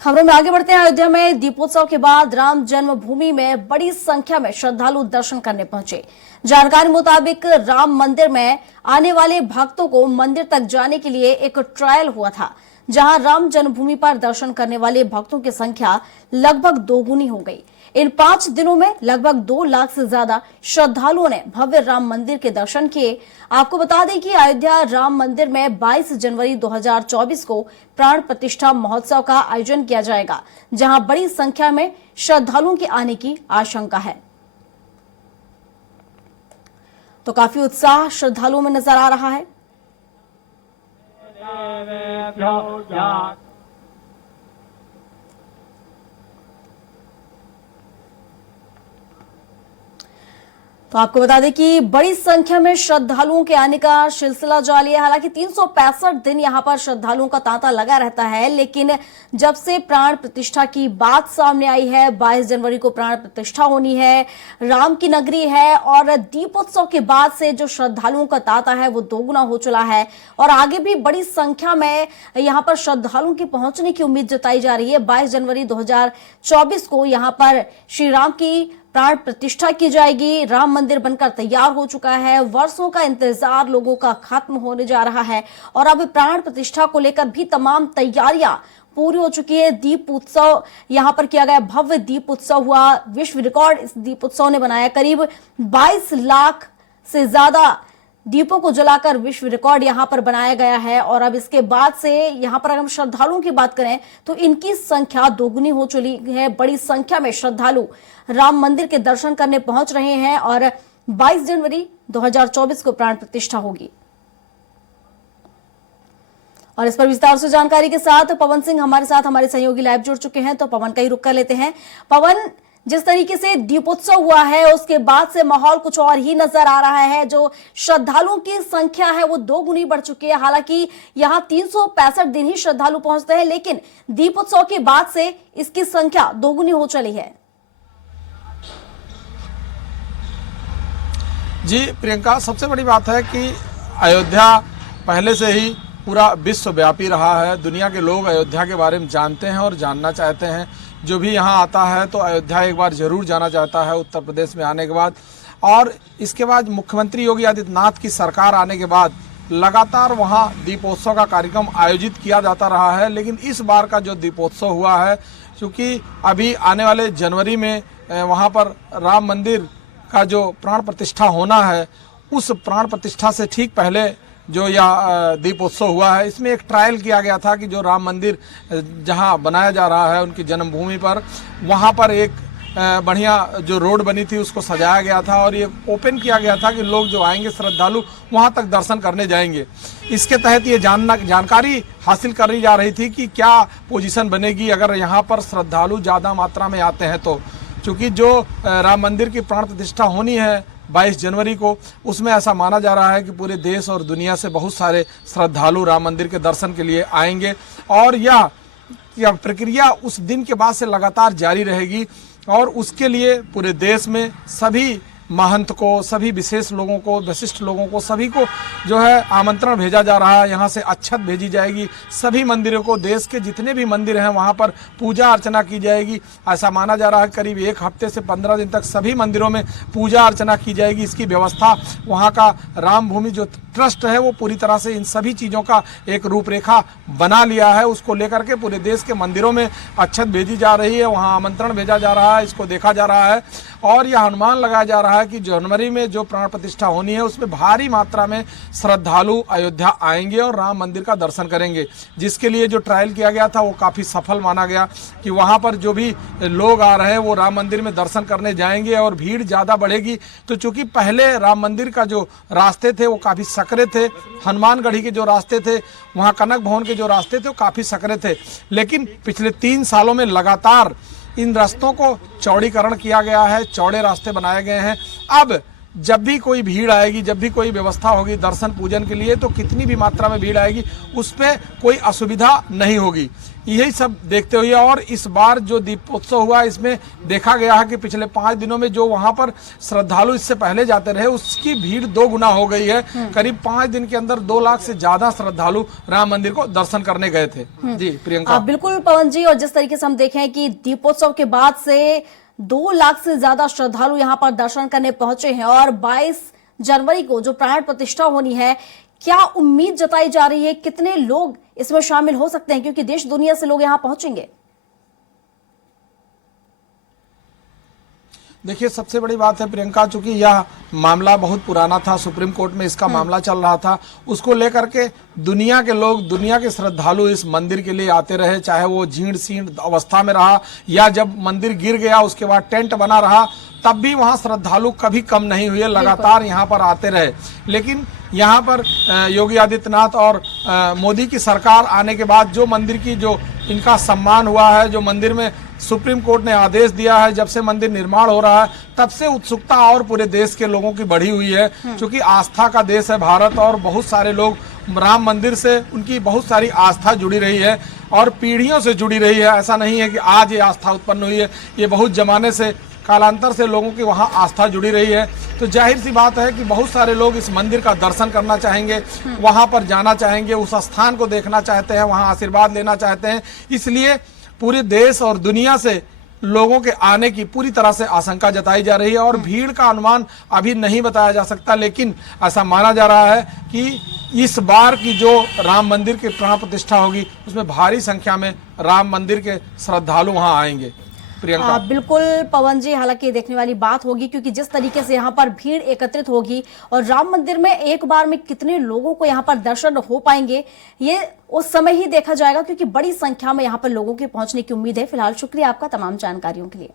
खबरों में आगे बढ़ते हैं। अयोध्या में दीपोत्सव के बाद राम जन्मभूमि में बड़ी संख्या में श्रद्धालु दर्शन करने पहुंचे। जानकारी मुताबिक राम मंदिर में आने वाले भक्तों को मंदिर तक जाने के लिए एक ट्रायल हुआ था, जहां राम जन्मभूमि पर दर्शन करने वाले भक्तों की संख्या लगभग दोगुनी हो गई। इन 5 दिनों में लगभग 2 लाख से ज्यादा श्रद्धालुओं ने भव्य राम मंदिर के दर्शन किए। आपको बता दें कि अयोध्या राम मंदिर में 22 जनवरी 2024 को प्राण प्रतिष्ठा महोत्सव का आयोजन किया जाएगा, जहां बड़ी संख्या में श्रद्धालुओं के आने की आशंका है। तो काफी उत्साह श्रद्धालुओं में नजर आ रहा है। तो आपको बता दें कि बड़ी संख्या में श्रद्धालुओं के आने का सिलसिला जारी है। हालांकि 365 दिन यहां पर श्रद्धालुओं का तांता लगा रहता है, लेकिन जब से प्राण प्रतिष्ठा की बात सामने आई है, 22 जनवरी को प्राण प्रतिष्ठा होनी है, राम की नगरी है, और दीपोत्सव के बाद से जो श्रद्धालुओं का तांता है वो दोगुना हो चला है और आगे भी बड़ी संख्या में यहां पर श्रद्धालुओं की पहुंचने की उम्मीद जताई जा रही है। 22 जनवरी 2024 को यहां पर श्री राम की प्राण प्रतिष्ठा की जाएगी। राम मंदिर बनकर तैयार हो चुका है। वर्षों का इंतजार लोगों का खत्म होने जा रहा है और अब प्राण प्रतिष्ठा को लेकर भी तमाम तैयारियां पूरी हो चुकी है। दीप उत्सव यहां पर किया गया, भव्य दीप उत्सव हुआ, विश्व रिकॉर्ड इस दीप उत्सव ने बनाया। करीब 22 लाख से ज्यादा दीपों को जलाकर विश्व रिकॉर्ड यहां पर बनाया गया है। और अब इसके बाद से यहां पर अगर हम श्रद्धालुओं की बात करें तो इनकी संख्या दोगुनी हो चुकी है। बड़ी संख्या में श्रद्धालु राम मंदिर के दर्शन करने पहुंच रहे हैं और 22 जनवरी 2024 को प्राण प्रतिष्ठा होगी। और इस पर विस्तार से जानकारी के साथ पवन सिंह हमारे साथ, हमारे सहयोगी लाइव जुड़ चुके हैं। तो पवन का ही रुख कर लेते हैं। पवन, जिस तरीके से दीपोत्सव हुआ है उसके बाद से माहौल कुछ और ही नजर आ रहा है। जो श्रद्धालुओं की संख्या है वो दोगुनी बढ़ चुकी है। हालांकि यहाँ 365 दिन ही श्रद्धालु पहुंचते हैं, लेकिन दीपोत्सव के बाद से इसकी संख्या दोगुनी हो चली है। जी प्रियंका, सबसे बड़ी बात है कि अयोध्या पहले से ही पूरा विश्वव्यापी रहा है। दुनिया के लोग अयोध्या के बारे में जानते हैं और जानना चाहते हैं। जो भी यहाँ आता है तो अयोध्या एक बार जरूर जाना चाहता है उत्तर प्रदेश में आने के बाद। और इसके बाद मुख्यमंत्री योगी आदित्यनाथ की सरकार आने के बाद लगातार वहाँ दीपोत्सव का कार्यक्रम आयोजित किया जाता रहा है। लेकिन इस बार का जो दीपोत्सव हुआ है, क्योंकि अभी आने वाले जनवरी में वहाँ पर राम मंदिर का जो प्राण प्रतिष्ठा होना है, उस प्राण प्रतिष्ठा से ठीक पहले जो यह दीपोत्सव हुआ है, इसमें एक ट्रायल किया गया था कि जो राम मंदिर जहां बनाया जा रहा है उनकी जन्मभूमि पर, वहां पर एक बढ़िया जो रोड बनी थी उसको सजाया गया था और ये ओपन किया गया था कि लोग जो आएंगे श्रद्धालु वहां तक दर्शन करने जाएंगे। इसके तहत ये जानकारी हासिल करी जा रही थी कि क्या पोजीशन बनेगी अगर यहाँ पर श्रद्धालु ज़्यादा मात्रा में आते हैं तो। चूँकि जो राम मंदिर की प्राण प्रतिष्ठा होनी है 22 जनवरी को, उसमें ऐसा माना जा रहा है कि पूरे देश और दुनिया से बहुत सारे श्रद्धालु राम मंदिर के दर्शन के लिए आएंगे और यह प्रक्रिया उस दिन के बाद से लगातार जारी रहेगी। और उसके लिए पूरे देश में सभी महंत को, सभी विशेष लोगों को, विशिष्ट लोगों को, सभी को जो है आमंत्रण भेजा जा रहा है। यहाँ से अच्छत भेजी जाएगी सभी मंदिरों को। देश के जितने भी मंदिर हैं वहाँ पर पूजा अर्चना की जाएगी। ऐसा माना जा रहा है करीब 1 हफ्ते से 15 दिन तक सभी मंदिरों में पूजा अर्चना की जाएगी। इसकी व्यवस्था वहाँ का राम भूमि जो ट्रस्ट है वो पूरी तरह से इन सभी चीज़ों का एक रूपरेखा बना लिया है। उसको लेकर के पूरे देश के मंदिरों में अच्छत भेजी जा रही है, वहाँ आमंत्रण भेजा जा रहा है, इसको देखा जा रहा है। और यह अनुमान लगाया जा रहा है कि जनवरी में जो प्राण प्रतिष्ठा होनी है उसमें भारी मात्रा में श्रद्धालु अयोध्या आएंगे और राम मंदिर का दर्शन करेंगे। जिसके लिए जो ट्रायल किया गया था वो काफ़ी सफल माना गया कि वहाँ पर जो भी लोग आ रहे हैं वो राम मंदिर में दर्शन करने जाएंगे और भीड़ ज़्यादा बढ़ेगी। तो चूँकि पहले राम मंदिर का जो रास्ते थे वो काफ़ी सकरे थे, हनुमानगढ़ी के जो रास्ते थे, वहाँ कनक भवन के जो रास्ते थे वो काफ़ी सकरे थे। लेकिन पिछले 3 सालों में लगातार इन रास्तों को चौड़ीकरण किया गया है, चौड़े रास्ते बनाए गए हैं। अब जब भी कोई भीड़ आएगी, जब भी कोई व्यवस्था होगी दर्शन पूजन के लिए, तो कितनी भी मात्रा में भीड़ आएगी उस पर कोई असुविधा नहीं होगी। यही सब देखते हुए और इस बार जो दीपोत्सव हुआ इसमें देखा गया है कि पिछले 5 दिनों में जो वहां पर श्रद्धालु इससे पहले जाते रहे उसकी भीड़ 2 गुना हो गई है। करीब 5 दिन के अंदर 2 लाख से ज्यादा श्रद्धालु राम मंदिर को दर्शन करने गए थे। जी प्रियंका। बिल्कुल पवन जी, और जिस तरीके से हम देखें कि दीपोत्सव के बाद से 2 लाख से ज्यादा श्रद्धालु यहाँ पर दर्शन करने पहुंचे हैं और 22 जनवरी को जो प्राण प्रतिष्ठा होनी है, क्या उम्मीद जताई जा रही है, कितने लोग इसमें शामिल हो सकते हैं, क्योंकि देश दुनिया से लोग यहाँ पहुंचेंगे? देखिए सबसे बड़ी बात है प्रियंका, चूंकि यह मामला बहुत पुराना था, सुप्रीम कोर्ट में इसका मामला चल रहा था, उसको लेकर के दुनिया के लोग, दुनिया के श्रद्धालु इस मंदिर के लिए आते रहे, चाहे वो जीर्ण शीर्ण अवस्था में रहा या जब मंदिर गिर गया उसके बाद टेंट बना रहा, तब भी वहां श्रद्धालु कभी कम नहीं हुए, लगातार यहाँ पर आते रहे। लेकिन यहाँ पर योगी आदित्यनाथ और मोदी की सरकार आने के बाद जो मंदिर की जो इनका सम्मान हुआ है, जो मंदिर में सुप्रीम कोर्ट ने आदेश दिया है, जब से मंदिर निर्माण हो रहा है तब से उत्सुकता और पूरे देश के लोगों की बढ़ी हुई है। क्योंकि आस्था का देश है भारत और बहुत सारे लोग राम मंदिर से उनकी बहुत सारी आस्था जुड़ी रही है और पीढ़ियों से जुड़ी रही है। ऐसा नहीं है कि आज ये आस्था उत्पन्न हुई है, ये बहुत जमाने से, कालांतर से लोगों की वहाँ आस्था जुड़ी रही है। तो जाहिर सी बात है कि बहुत सारे लोग इस मंदिर का दर्शन करना चाहेंगे, वहाँ पर जाना चाहेंगे, उस स्थान को देखना चाहते हैं, वहाँ आशीर्वाद लेना चाहते हैं। इसलिए पूरे देश और दुनिया से लोगों के आने की पूरी तरह से आशंका जताई जा रही है और भीड़ का अनुमान अभी नहीं बताया जा सकता, लेकिन ऐसा माना जा रहा है कि इस बार की जो राम मंदिर की प्राण प्रतिष्ठा होगी उसमें भारी संख्या में राम मंदिर के श्रद्धालु वहां आएंगे। प्रियंका। बिल्कुल पवन जी, हालांकि ये देखने वाली बात होगी क्योंकि जिस तरीके से यहाँ पर भीड़ एकत्रित होगी और राम मंदिर में एक बार में कितने लोगों को यहाँ पर दर्शन हो पाएंगे ये उस समय ही देखा जाएगा, क्योंकि बड़ी संख्या में यहाँ पर लोगों के पहुंचने की उम्मीद है। फिलहाल शुक्रिया आपका तमाम जानकारियों के लिए।